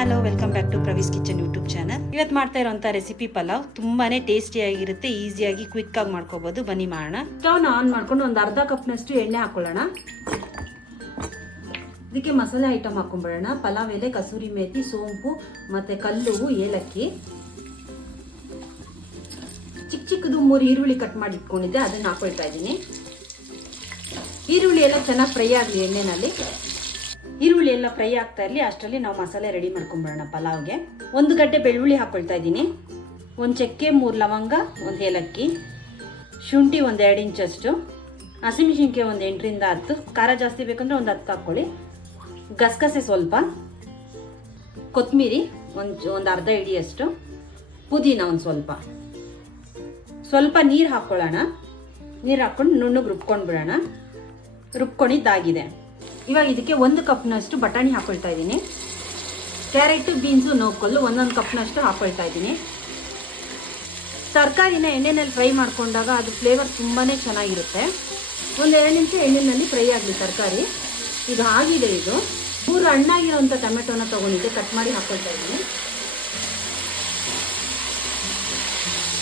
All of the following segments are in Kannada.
Hello, welcome back to Pravi's kitchen YouTube channel. ಇವತ್ತು ಮಾಡ್ತಾ ಇರೋಂಥ ರೆಸಿಪಿ ಪಲಾವ್ ತುಂಬಾನೇ ಟೇಸ್ಟಿಯಾಗಿರುತ್ತೆ, ಈಸಿಯಾಗಿ ಕ್ವಿಕ್ ಆಗಿ ಮಾಡ್ಕೋಬಹುದು. ಬನ್ನಿ ಮಾಡೋಣ. ಸ್ಟವ್ನ ಆನ್ ಮಾಡ್ಕೊಂಡು ಒಂದು ಅರ್ಧ ಕಪ್ನಷ್ಟು ಎಣ್ಣೆ ಹಾಕೊಳ್ಳೋಣ. ಇದಕ್ಕೆ ಮಸಾಲೆ ಐಟಮ್ ಹಾಕೊಂಡ್ಬಿಡೋಣ. ಪಲಾವ್ ಎಲೆ, ಕಸೂರಿ ಮೇಥಿ, ಸೋಂಪು ಮತ್ತೆ ಕಲ್ಲುವು, ಏಲಕ್ಕಿ. ಚಿಕ್ಕ ಚಿಕ್ಕದು 3 ಈರುಳ್ಳಿ ಕಟ್ ಮಾಡಿ ಇಟ್ಕೊಂಡಿದ್ದೆ, ಅದನ್ನ ಹಾಕೊಳ್ತಾ ಇದ್ದೀನಿ. ಈರುಳ್ಳಿ ಎಲ್ಲ ಚೆನ್ನಾಗಿ ಫ್ರೈ ಆಗಲಿ ಎಣ್ಣೆನಲ್ಲಿ. ಈರುಳ್ಳಿ ಎಲ್ಲ ಫ್ರೈ ಆಗ್ತಾ ಇರಲಿ, ಅಷ್ಟರಲ್ಲಿ ನಾವು ಮಸಾಲೆ ರೆಡಿ ಮಾಡ್ಕೊಂಡ್ಬಿಡೋಣ ಪಲಾವ್ಗೆ. 1 ಗಡ್ಡೆ ಬೆಳ್ಳುಳ್ಳಿ ಹಾಕೊಳ್ತಾ ಇದ್ದೀನಿ, 1 ಚಕ್ಕೆ, 3 ಲವಂಗ, 1 ಏಲಕ್ಕಿ, ಶುಂಠಿ 1 2 ಇಂಚಷ್ಟು, ಹಸಿಮೆಣಸಿನ್ಕಾಯಿ 1 8ರಿಂದ 10, ಖಾರ ಜಾಸ್ತಿ ಬೇಕಂದ್ರೆ 1 10 ಹಾಕ್ಕೊಳ್ಳಿ, ಗಸಗಸೆ ಸ್ವಲ್ಪ, ಕೊತ್ತಂಬರಿ ಒಂದು ಅರ್ಧ ಹಿಡಿಯಷ್ಟು, ಪುದೀನ ಒಂದು ಸ್ವಲ್ಪ ನೀರು ಹಾಕ್ಕೊಳ್ಳೋಣ. ನೀರು ಹಾಕ್ಕೊಂಡು ನುಣ್ಣಗೆ ರುಬ್ಕೊಂಡು ಬಿಡೋಣ. ರುಬ್ಕೊಂಡಿದ್ದಾಗಿದೆ. ಇವಾಗ ಇದಕ್ಕೆ 1 ಕಪ್ನಷ್ಟು ಬಟಾಣಿ ಹಾಕೊಳ್ತಾ ಇದ್ದೀನಿ. ಕ್ಯಾರೆಟ್, ಬೀನ್ಸು, ನೋಕೊಲ್ಲು 1 ಕಪ್ನಷ್ಟು ಹಾಕೊಳ್ತಾ ಇದ್ದೀನಿ. ತರಕಾರಿನ ಎಣ್ಣೆನಲ್ಲಿ ಫ್ರೈ ಮಾಡ್ಕೊಂಡಾಗ ಅದು ಫ್ಲೇವರ್ ತುಂಬಾ ಚೆನ್ನಾಗಿರುತ್ತೆ. 1-2 ನಿಮಿಷ ಎಣ್ಣೆಯಲ್ಲಿ ಫ್ರೈ ಆಗಲಿ ತರಕಾರಿ. ಇದು ಆಗಿದೆ. ಇದು 3 ಹಣ್ಣಾಗಿರೋಂಥ ಟೊಮೆಟೊನ ತೊಗೊಂಡಿದ್ದೆ, ಕಟ್ ಮಾಡಿ ಹಾಕೊಳ್ತಾ ಇದ್ದೀನಿ.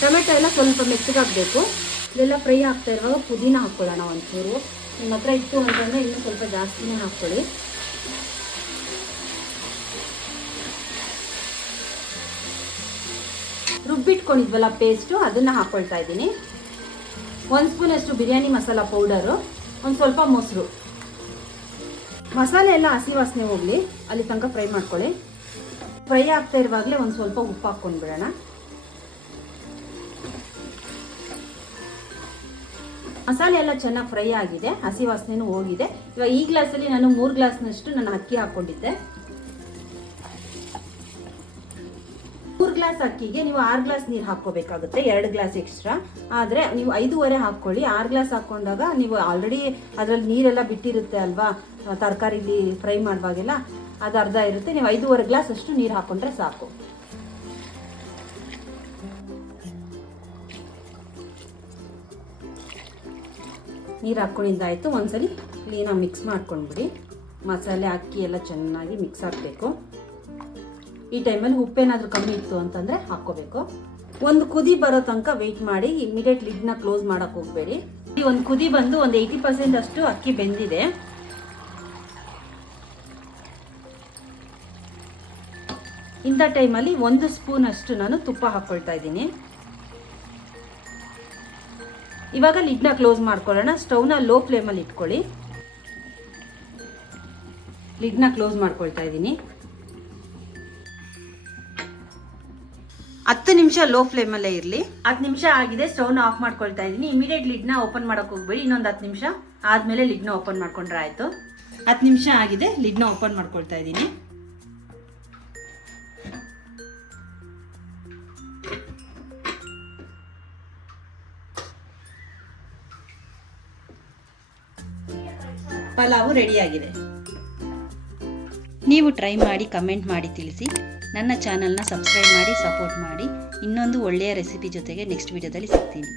ಟೊಮೆಟೊ ಎಲ್ಲ ಸ್ವಲ್ಪ ಮೆತ್ತಗಾಗಬೇಕು. ಇದೆಲ್ಲ ಫ್ರೈ ಆಗ್ತಾ ಇರುವಾಗ ಪುದೀನ ಹಾಕ್ಕೊಳ್ಳೋಣ ಒಂಚೂರು. ನಿಮ್ಮ ಹತ್ರ ಇತ್ತು ಅಂತಂದರೆ ಇನ್ನೂ ಸ್ವಲ್ಪ ಜಾಸ್ತಿನೇ ಹಾಕ್ಕೊಳ್ಳಿ. ರುಬ್ಬಿಟ್ಕೊಂಡಿದ್ವಲ್ಲ ಪೇಸ್ಟು, ಅದನ್ನು ಹಾಕ್ಕೊಳ್ತಾ ಇದ್ದೀನಿ. 1 ಸ್ಪೂನಷ್ಟು ಬಿರಿಯಾನಿ ಮಸಾಲ ಪೌಡರು, ಒಂದು ಸ್ವಲ್ಪ ಮೊಸರು. ಮಸಾಲೆ ಎಲ್ಲ ಹಸಿ ವಾಸನೆ ಹೋಗಲಿ, ಅಲ್ಲಿ ತನಕ ಫ್ರೈ ಮಾಡ್ಕೊಳ್ಳಿ. ಫ್ರೈ ಆಗ್ತಾ ಇರುವಾಗಲೇ ಒಂದು ಸ್ವಲ್ಪ ಉಪ್ಪು ಹಾಕ್ಕೊಂಡು ಬಿಡೋಣ. ಮಸಾಲೆ ಎಲ್ಲ ಚೆನ್ನಾಗಿ ಫ್ರೈ ಆಗಿದೆ, ಹಸಿ ವಾಸನೆನೂ ಹೋಗಿದೆ. ಇವಾಗ ಈ ಗ್ಲಾಸಲ್ಲಿ ನಾನು 3 ಗ್ಲಾಸ್ನಷ್ಟು ನಾನು ಅಕ್ಕಿ ಹಾಕ್ಕೊಂಡಿದ್ದೆ. 3 ಗ್ಲಾಸ್ ಅಕ್ಕಿಗೆ ನೀವು 6 ಗ್ಲಾಸ್ ನೀರು ಹಾಕ್ಕೋಬೇಕಾಗುತ್ತೆ, 2 ಗ್ಲಾಸ್ ಎಕ್ಸ್ಟ್ರಾ. ಆದರೆ ನೀವು 5.5 ಹಾಕ್ಕೊಳ್ಳಿ. 6 ಗ್ಲಾಸ್ ಹಾಕ್ಕೊಂಡಾಗ ನೀವು ಆಲ್ರೆಡಿ ಅದರಲ್ಲಿ ನೀರೆಲ್ಲ ಬಿಟ್ಟಿರುತ್ತೆ ಅಲ್ವಾ, ತರಕಾರಿಲಿ ಫ್ರೈ ಮಾಡುವಾಗೆಲ್ಲ ಅದು ಅರ್ಧ ಇರುತ್ತೆ. ನೀವು 5.5 ಗ್ಲಾಸ್ ಅಷ್ಟು ನೀರು ಹಾಕ್ಕೊಂಡ್ರೆ ಸಾಕು. ನೀರು ಹಾಕ್ಕೊಂಡಿದ್ದಾಯಿತು. ಒಂದ್ಸಲಿ ಕ್ಲೀನಾಗಿ ಮಿಕ್ಸ್ ಮಾಡ್ಕೊಂಡ್ಬಿಡಿ. ಮಸಾಲೆ ಅಕ್ಕಿ ಎಲ್ಲ ಚೆನ್ನಾಗಿ ಮಿಕ್ಸ್ ಆಗಬೇಕು. ಈ ಟೈಮಲ್ಲಿ ಉಪ್ಪೇನಾದರೂ ಕಮ್ಮಿ ಇತ್ತು ಅಂತಂದರೆ ಹಾಕ್ಕೋಬೇಕು. 1 ಕುದಿ ಬರೋ ತನಕ ವೆಯ್ಟ್ ಮಾಡಿ. ಇಮಿಡಿಯೇಟ್ ಲಿಡ್ನ ಕ್ಲೋಸ್ ಮಾಡೋಕ್ಕೆ ಹೋಗಬೇಡಿ. ಈ 1 ಕುದಿ ಬಂದು ಒಂದು 80% ಅಷ್ಟು ಅಕ್ಕಿ ಬೆಂದಿದೆ. ಇಂಥ ಟೈಮಲ್ಲಿ 1 ಸ್ಪೂನ್ ಅಷ್ಟು ನಾನು ತುಪ್ಪ ಹಾಕ್ಕೊಳ್ತಾ ಇದ್ದೀನಿ. ಇವಾಗ ಲಿಡ್ನ ಕ್ಲೋಸ್ ಮಾಡ್ಕೊಳ್ಳೋಣ. ಸ್ಟವ್ನ ಲೋ ಫ್ಲೇಮಲ್ಲಿ ಇಟ್ಕೊಳ್ಳಿ. ಲಿಡ್ನ ಕ್ಲೋಸ್ ಮಾಡ್ಕೊಳ್ತಾ ಇದ್ದೀನಿ. 10 ನಿಮಿಷ ಲೋ ಫ್ಲೇಮಲ್ಲೇ ಇರಲಿ. 10 ನಿಮಿಷ ಆಗಿದೆ, ಸ್ಟವ್ನ ಆಫ್ ಮಾಡ್ಕೊಳ್ತಾ ಇದ್ದೀನಿ. ಇಮಿಡಿಯೇಟ್ ಲಿಡ್ನ ಓಪನ್ ಮಾಡೋಕೆ ಹೋಗ್ಬೇಡಿ. ಇನ್ನೊಂದು 10 ನಿಮಿಷ ಆದಮೇಲೆ ಲಿಡ್ನ ಓಪನ್ ಮಾಡ್ಕೊಂಡ್ರೆ ಆಯಿತು. 10 ನಿಮಿಷ ಆಗಿದೆ, ಲಿಡ್ನ ಓಪನ್ ಮಾಡ್ಕೊಳ್ತಾ ಇದ್ದೀನಿ. ಪಲಾವು ರೆಡಿಯಾಗಿದೆ. ನೀವು ಟ್ರೈ ಮಾಡಿ ಕಮೆಂಟ್ ಮಾಡಿ ತಿಳಿಸಿ. ನನ್ನ ಚಾನಲ್ನ ಸಬ್ಸ್ಕ್ರೈಬ್ ಮಾಡಿ, ಸಪೋರ್ಟ್ ಮಾಡಿ. ಇನ್ನೊಂದು ಒಳ್ಳೆಯ ರೆಸಿಪಿ ಜೊತೆಗೆ ನೆಕ್ಸ್ಟ್ ವಿಡಿಯೋದಲ್ಲಿ ಸಿಗ್ತೀನಿ.